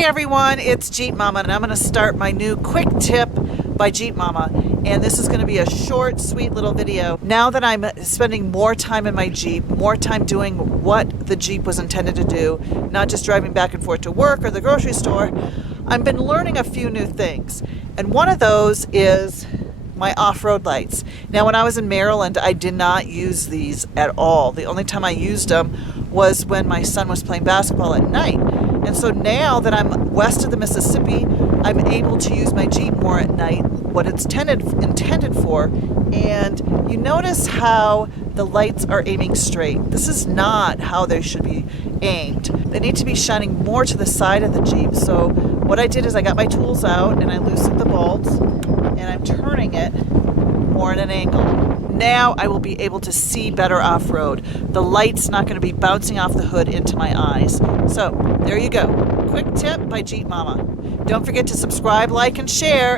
Hey everyone, it's Jeep Momma, and I'm going to start my new quick tip by Jeep Momma. And this is going to be a short, sweet little video. Now that I'm spending more time in my Jeep, more time doing what the Jeep was intended to do, not just driving back and forth to work or the grocery store, I've been learning a few new things. And one of those is my off-road lights. Now, when I was in Maryland, I did not use these at all. The only time I used them was when my son was playing basketball at night. And so now that I'm west of the Mississippi, I'm able to use my Jeep more at night, what it's intended for. And you notice how the lights are aiming straight. This is not how they should be aimed. They need to be shining more to the side of the Jeep. So what I did is I got my tools out and I loosened the bolts and I'm turning it more at an angle. Now I will be able to see better off-road. The light's not going to be bouncing off the hood into my eyes. So there you go. Quick tip by Jeep Momma. Don't forget to subscribe, like, and share.